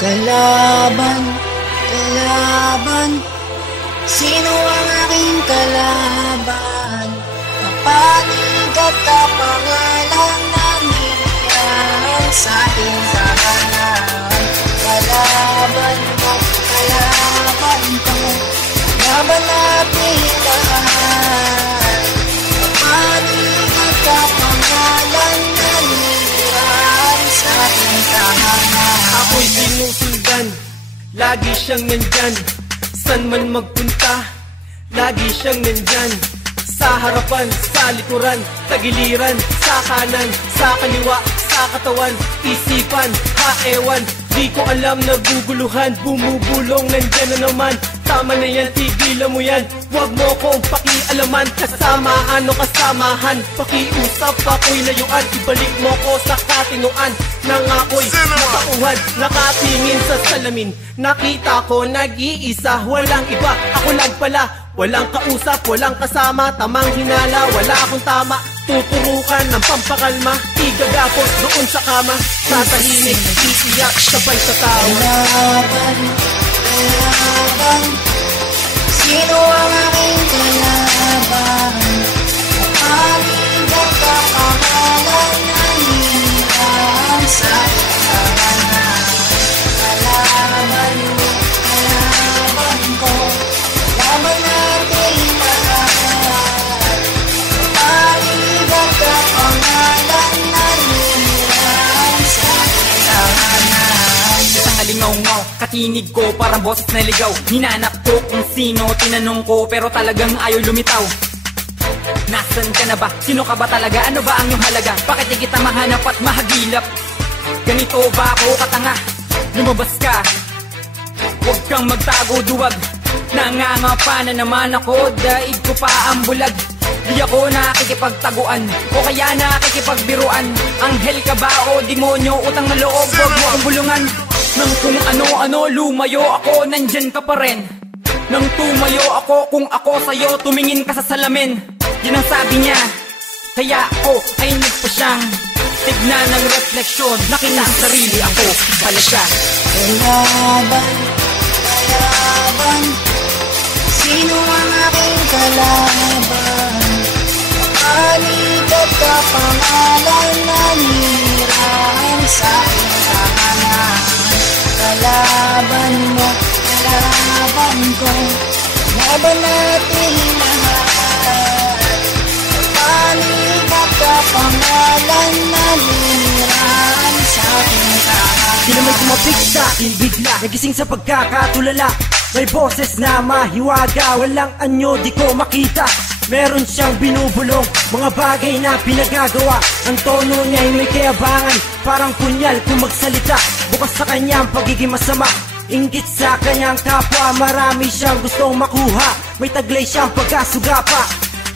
Kalaban, kalaban, sino ang aking kalaban? Mapanig at kapangalan nangyayari sa aking tahanan. Kalaban mo, kalaban ko, laban natin lahat. Mapanig at kapangalan nangyayari sa aking tahanan. Ako'y sinusundan, lagi siyang nandyan. San man magpunta, lagi siyang nandyan. Sa harapan, sa likuran, sa giliran, sa kanan, sa kaliwa, sa katawan, isipan, ewan. Di ko alam, naguguluhan, bumubulong, nandyan na naman. Tama na yan, tigilan mo yan, wag mo kong pakialaman. Kasamaan o kasamahan, pakiusap, ako'y layuan. Ibalik mo ko sa katinoan, nang ako'y nakauhan, nakatingin sa salamin. Nakita ko nag-iisa, walang iba, ako lang pala. Walang kausap, walang kasama, tamang hinala, wala akong tama. Tuturukan ng pampakalma, igagapos doon sa kama. Tatahimik, iiyak, sabay sa tao. Kalaban, kalaban, sino ang aking kalaban? Mapanig at kapangalan nangyayari sa tahanan. Kalaban mo, kalaban ko, laban natin lahat. Mapanig at kapangalan nangyayari sa tahanan. Isang halingaw-ngaw, katinig ko parang boses na ligaw. Hinanap ko kung sino, tinanong ko pero talagang ayaw lumitaw. Nasaan ka na ba? Sino ka ba talaga? Ano ba ang iyong halaga? Bakit di kita mahanap at mahagilap? Ganito ba ako katanga? Lumabas ka, huwag kang magtago duwag. Nangangapa na naman ako, daig ko pa ang bulag. Di ako nakikipagtaguan o kaya nakikipagbiruan. Anghel ka ba o demonyo? Utang na loob, huwag mo akong bulungan. Nang kung ano-ano, lumayo ako, nandyan ka pa rin. Nang tumayo ako, kung ako sa'yo, tumingin ka sa salamin. Yun ang sabi niya, kaya ako ay nagpasyang tignan ng refleksyon. Nakita ang sarili, ako pala siya. Kalaban, kalaban, sino ang aking kalaban? Mapanig at kapangalan nangyayari sa aking tahanan. Kalaban mo, kalaban ko, laban natin lahat. Mapanig at kapangalan nangyayari sa aking tahanan. Di na may tumapik sa akin bigla, nagising sa pagkakatulala. May boses na mahiwaga, walang anyo di ko makita. Meron siyang binubulong, mga bagay na pinagagawa. Ang tono niya ay may kayabangan, parang punyal kung magsalita. Bukas sa kanyang pagiging masama, inggit sa kanyang kapwa. Marami siyang gustong makuha, may taglay siyang pagkasuga pa.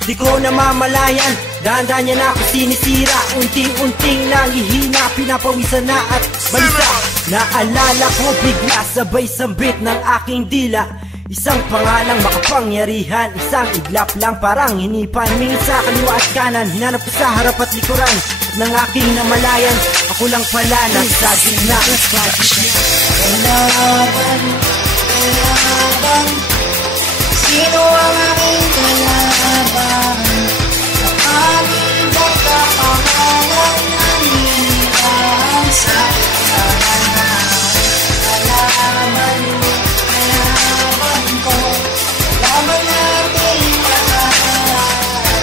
Di ko namamalayan, dahan-dahan niya na ako sinisira. Unting-unting nangihina, pinapawisan na at balisa. Naalala ko bigla sabay sambit ng aking dila. Isang pangalang makapangyarihan, isang iglap lang parang hinipan. Mingin sa kaliwa at kanan, hinanap ko sa harap at likuran ng aking namalayan. Ako lang pala nasa gitna. Kalaban, kalaban, sino ang aking kalaban? Mapanig at kapangalan nangyayari sa tahanan. Kalaban mo, kalaban ko, laban natin lahat.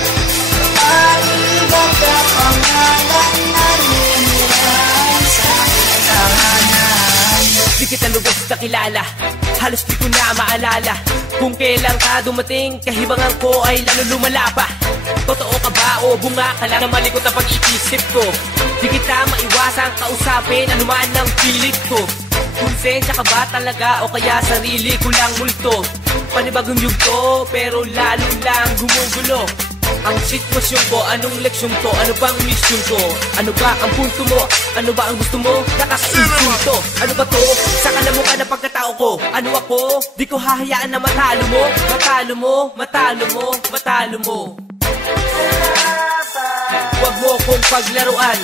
Mapanig at kapangalan nangyayari sa tahanan. Di kita lubos na kilala, halos di ko na maalala kung kailan ka dumating, kahibangan ko ay lalo lumala pa. Totoo ka ba o bunga ka lang na malikot ang pag-iisip ko? Di kita maiwasang kausapin, anuman ang pilit ko. Konsensya ka ba talaga o kaya sarili ko lang multo? Panibagong yugto pero lalo lang gumugulo ang sitwasyon ko. Anong leksyon ko? Ano bang mission ko? Ano ba ang punto mo? Ano ba ang gusto mo? Nakaka-insulto. Ano ba to? Saka na mukha na pagkatao ko. Ano ako? Di ko hahayaan na matalo mo. Matalo mo, matalo mo, matalo mo. Huwag mo kong paglaruan.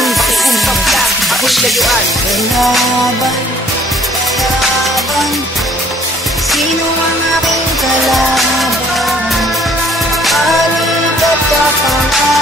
Usap lang, ako'y layuan. Kalaban, kalaban, sino ang aking kalaban? Alin ka pa pangalan?